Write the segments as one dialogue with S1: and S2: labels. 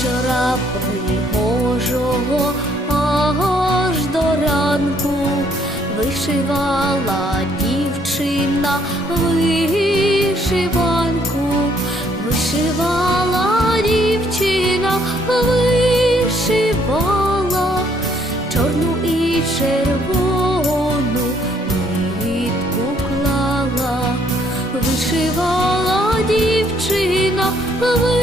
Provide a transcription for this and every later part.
S1: вечора пригожого, аж до ранку вишивала дівчина вишиванку, вишивала дівчина, вишивала чорну і червону нитку клала, вишивала дівчина. вишивала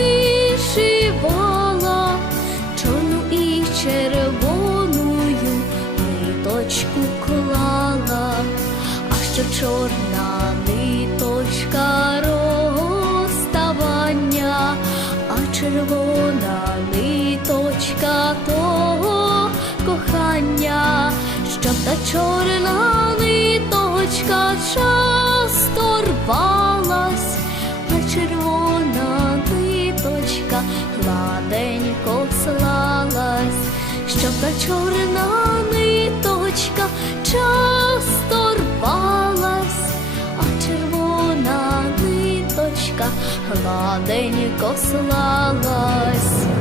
S1: що чорна ниточка розставання, а червона ниточка того кохання, щоб та чорна ниточка часто рвалась, а червона ниточка гладенько слалась, щоб та чорна ниточка часто гладенько слалась. Стану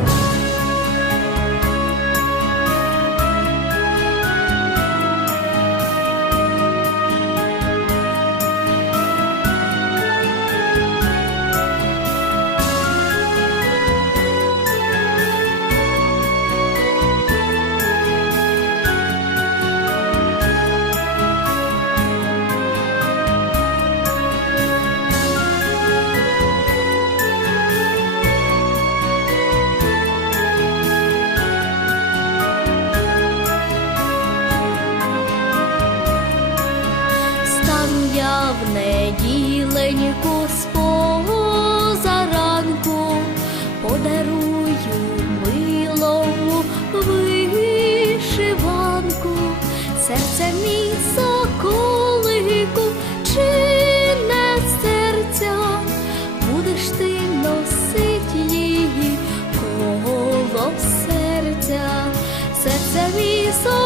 S1: я в неділеньку з подарую милому вишиванку, серце мій соколику, чи не серця, будеш ти носить її коло серця, серце мій соколику,